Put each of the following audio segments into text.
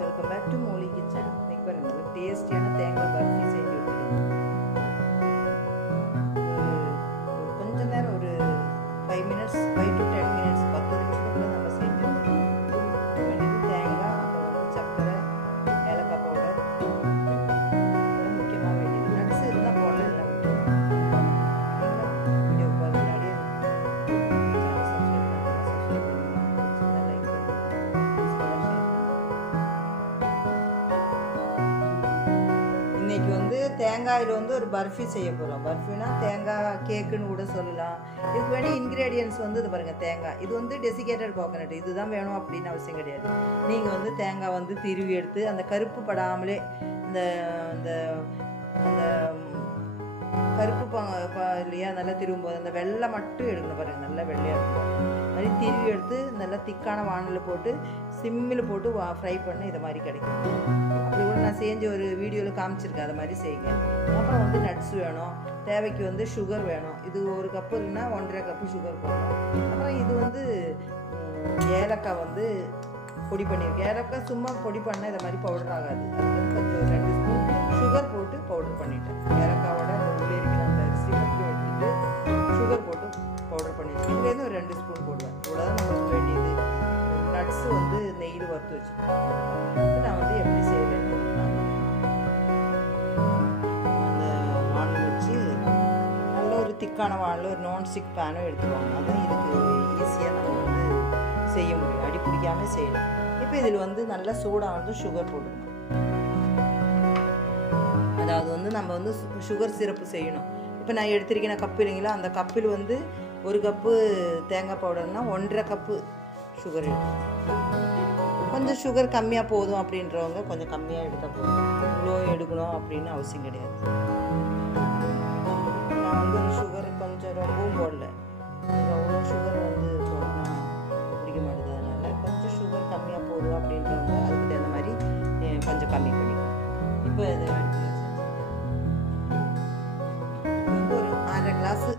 welcome back to Molly Kitchen. இன்னைக்கு பாருங்க ஒரு டேஸ்டியான தேங்காய் பர்ஃபி செஞ்சு எடுத்துருக்கோம். கொஞ்ச நேரம் ஒரு 5 minutes 5 to 10 minutes 10 நிமிஷத்துக்குள்ள நம்ம செஞ்சு வேண்டியது தேங்காய், அப்புறம் வந்து சர்க்கரை, ஏலக்காய் பவுடர், அப்புறம் முக்கியமாக வேண்டியது நட்ஸ் இருந்தால் போடல, இல்லை வீடியோ பார்க்க முன்னாடியே இன்னைக்கு வந்து தேங்காயில் வந்து ஒரு பர்ஃபி செய்ய போகிறோம். பர்ஃபினா தேங்காய் கேக்குன்னு கூட சொல்லலாம். இதுக்கு வேண்டிய இன்க்ரீடியன்ஸ் வந்து இது பாருங்கள். தேங்காய் இது வந்து டெசிகேட்டட் கோகனட், இதுதான் வேணும் அப்படின்னு அவசியம் கிடையாது. நீங்கள் வந்து தேங்காய் வந்து திருவி எடுத்து அந்த கருப்பு படாமலே இந்த அந்த அந்த கருப்பு இல்லையா நல்லா திரும்பும்போது அந்த வெள்ளை மட்டும் எடுக்கணும் பாருங்கள். நல்லா வெள்ளையாக இருக்கும். அது திருவி எடுத்து நல்லா திக்கான வானலில் போட்டு சிம்மில் போட்டு ஃப்ரை பண்ண இதை மாதிரி கிடைக்கும். அப்படி கூட நான் செஞ்சு ஒரு வீடியோவில் காமிச்சிருக்கேன். அதை மாதிரி செய்யுங்க. அப்புறம் வந்து நட்ஸ் வேணும், தேவைக்கு வந்து சுகர் வேணும். இது ஒரு கப்பு இருக்குன்னா 1.5 கப்பு சுகர் போடணும். அப்புறம் இது வந்து ஏலக்காய் வந்து பொடி பண்ணியிருக்கேன். ஏலக்காய் சும்மா பொடி பண்ணால் இதை மாதிரி பவுடர் ஆகாது. அதுக்கு கொஞ்சம் 2 ஸ்பூன் சுகர் போட்டு பவுடர் பண்ணிட்டேன். ஏலக்காவோட அந்த உள்ளே இருக்கிற அந்த அரிசி மட்டும் எடுத்துட்டு சுகர் போட்டு பவுடர் பண்ணியிருக்கேன். இதுலேருந்து ஒரு 2 ஸ்பூன் போடுவேன். இவ்வளோதான் நம்மளுக்கு வேண்டியது. நட்ஸு வந்து நெய்யில் வறுத்து வச்சுருக்கேன். நான் வந்து எப்படி செய்வேன்னு அந்த வானல் வச்சு நல்ல ஒரு திக்கான வானல், ஒரு நான்ஸ்டிக் பேனும் எடுத்துருவாங்க. அதான் இதுக்கு ஈஸியாக நம்ம வந்து செய்ய முடியும், அடி பிடிக்காமல் செய்யலாம். இப்போ இதில் வந்து நல்லா சூடாக வந்து சுகர் போட்டுக்கணும். அதாவது வந்து நம்ம வந்து சுகர் சிரப்பு செய்யணும். இப்போ நான் எடுத்திருக்கேன் கப்பு இல்லைங்களா, அந்த கப்பில் வந்து 1 கப்பு தேங்காய் பவுடர்னால் 1.5 கப்பு சுகர் எடுக்கணும். கொஞ்சம் சுகர் கம்மியாக போதும் அப்படின்றவங்க கொஞ்சம் கம்மியாக எடுத்தால் போதும். இவ்வளோ எடுக்கணும் அப்படின்னு அவசியம் கிடையாது. நான் வந்து ஒரு சுகர் கொஞ்சம் ரொம்பவும் போடல. அவ்வளோ சுகர் வந்து போடலாம் பிடிக்க மாட்டேது. அதனால் கொஞ்சம் சுகர் கம்மியாக போதும் அப்படின்றவங்க அதுக்கு தகுந்த மாதிரி கொஞ்சம் கம்மி பண்ணிக்கணும். இப்போ இது ஒரு 1/2 கிளாஸு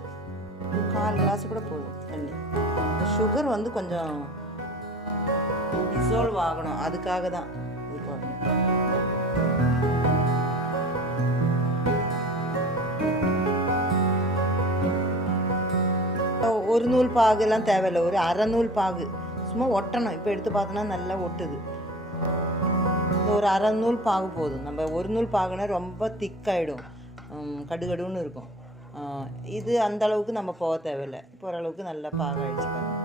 1/4 கிளாஸு கூட போதும் தண்ணி. சுகர் வந்து கொஞ்சம் டிசால்வ் ஆகணும், அதுக்காக தான் இது போடணும். ஒரு நூல் பாகுலாம் தேவையில்லை, ஒரு அரை நூல் பாகு சும்மா ஒட்டணும். இப்போ எடுத்து பார்த்தோன்னா நல்லா ஒட்டுது. ஒரு அரை நூல் பாகு போதும். நம்ம ஒரு நூல் பாகுனா ரொம்ப திக்காயிடும், கடுகடுன்னு இருக்கும். இது அந்த அளவுக்கு நம்ம போக தேவையில்லை. இப்போ ஓரளவுக்கு நல்லா பாகாயிடுச்சு பாருங்க.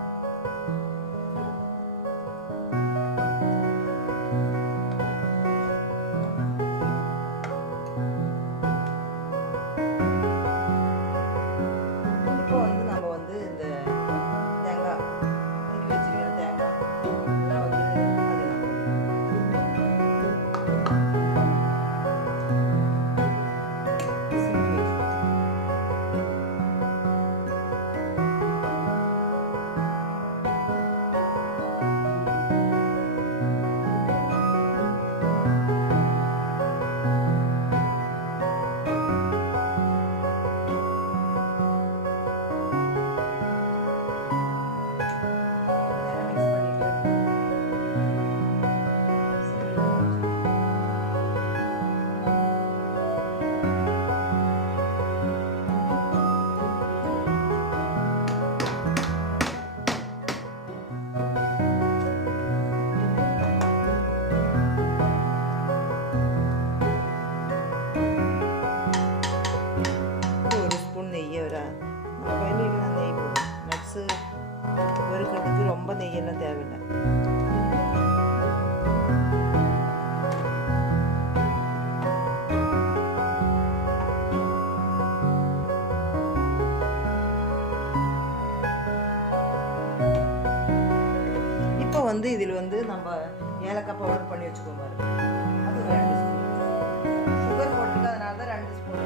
இப்போ வந்து நம்ம வந்து இந்த தேங்காய் திருவி வச்சிருக்கிற தேங்காய் எல்லாம் வந்து நெய் போடும். நட்ஸு வறுக்கிறதுக்கு ரொம்ப நெய்யெல்லாம் தேவையில்லை. இப்போ வந்து இதில் வந்து நம்ம ஏலக்காய் பவுடர் பண்ணி வச்சுக்கோங்க பாருங்க. அது ஒரு 2 ஸ்பூன் சுகர் போட்டுருக்கு. அதனால தான் 2 ஸ்பூன்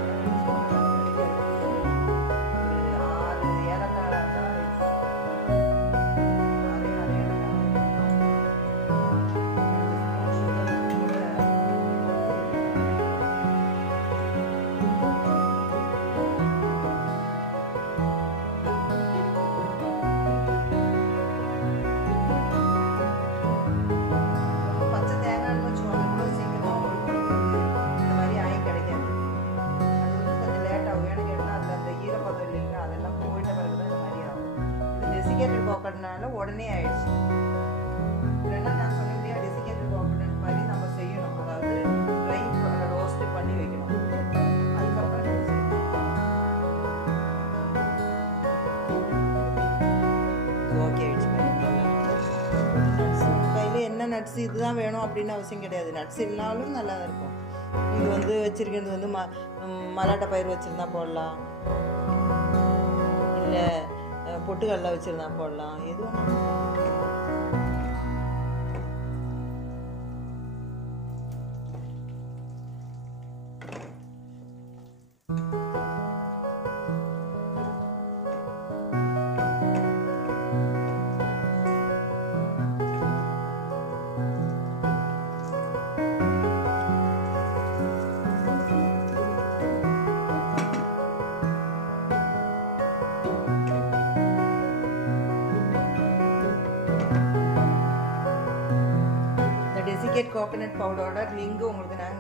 பச்சை தேங்காய்னு வச்சுக்கோங்க. உடனே ஆயிடுச்சு. இல்லைன்னா நான் சொன்ன இல்லையா டெசிகேட்டட் கோகோனட் மாதிரி நம்ம செய்யணும். அதாவது ட்ரை ரோஸ்ட் பண்ணி வைக்கணும். அதுக்கப்புறம் ஓகே ஆயிடுச்சு. நட்ஸ் கையில் என்ன நட்ஸ் இதுதான் வேணும் அப்படின்னு அவசியம் கிடையாது. நட்ஸ் இல்லாலும் நல்லா இருக்கும். இது வந்து வச்சுருக்கிறது வந்து மலாட்டை பயிர் வச்சுருந்தா போடலாம், இல்லை பொட்டுக்கடலை வச்சுருந்தா போடலாம், எது வேணாலும். டெசிகேட் கோகோனட் பவுடரோட லிங்க் உங்களுக்கு நான்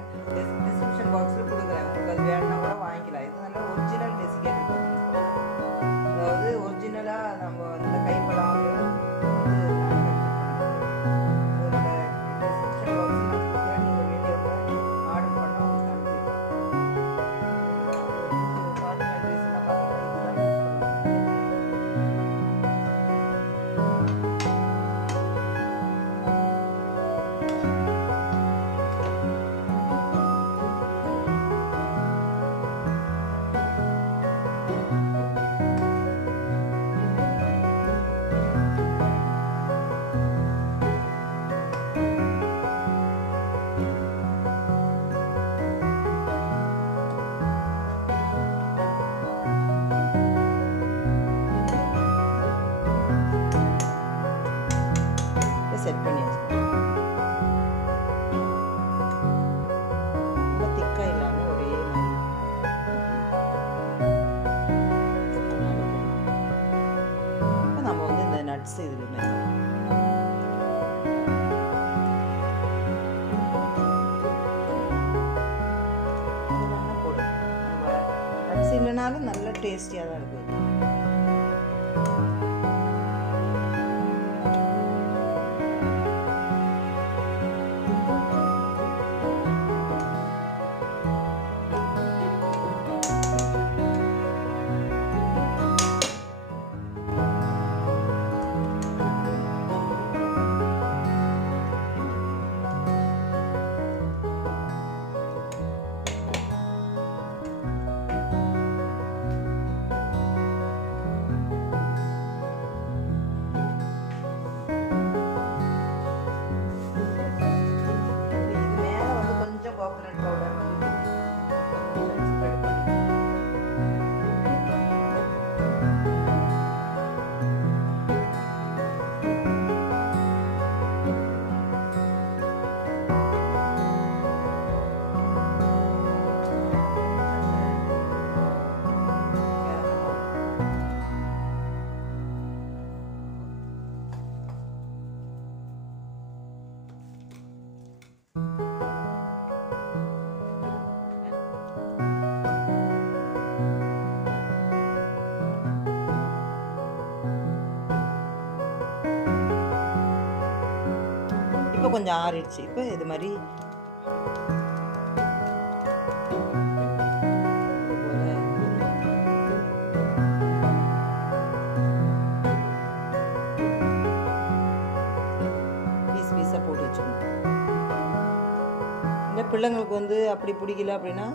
டிஸ்கிரிப்ஷன் பாக்ஸில் கொடுக்குறேன். உங்களுக்கு அது வேணும்னா கூட வாங்கிக்கலாம். இது நல்ல ஒரிஜினல் டெசிகேட் கோகோனட் பவுடர். அதாவது ஒரிஜினலாக நம்ம இந்த கைப்படாமல் டிஸ்கிரிப்ஷன் பாக்ஸில் கொடுக்குறேன். நீங்கள் வீடியோவில் ஆர்டர் பண்ணால் உங்களுக்கு அனுப்பிடுவோம். ஃபாரின் கண்ட்ரீஸ்லாம் பார்த்தோம்னா இதுதான் யூஸ் பண்ணுவாங்க. செட் பண்ணி வச்சுக்கோங்க. ரொம்ப திக்காக இல்லாமல் ஒரே மாதிரி. இப்போ நம்ம வந்து இந்த நட்ஸ் இதில் போடும். நம்ம நட்ஸ் இல்லைனாலும் நல்ல டேஸ்டியாக தான் இருக்குது. இப்போ கொஞ்சம் ஆறிடுச்சு. இப்போ இது மாதிரி பீஸ் பீஸாக போட்டு வச்சுக்கணும். இல்லை பிள்ளைங்களுக்கு வந்து அப்படி பிடிக்கல அப்படின்னா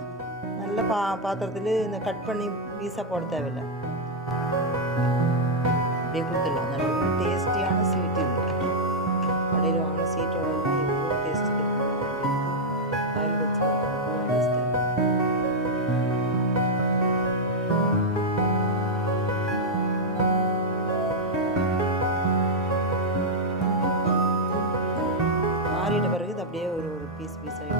நல்ல பாத்திரத்தில் இந்த கட் பண்ணி பீஸாக போட தேவையில்லை, அப்படியே கொடுத்துடலாம். நல்ல டேஸ்டியான ஸ்வீட் இது. கடையில் வாங்கின ஸ்வீட்டோட எல்லாம் எவ்வளோ டேஸ்ட் ஆயில் வச்சு டேஸ்ட்டாக. ஆறிட்ட பிறகு இது அப்படியே ஒரு பீஸ் பீஸாக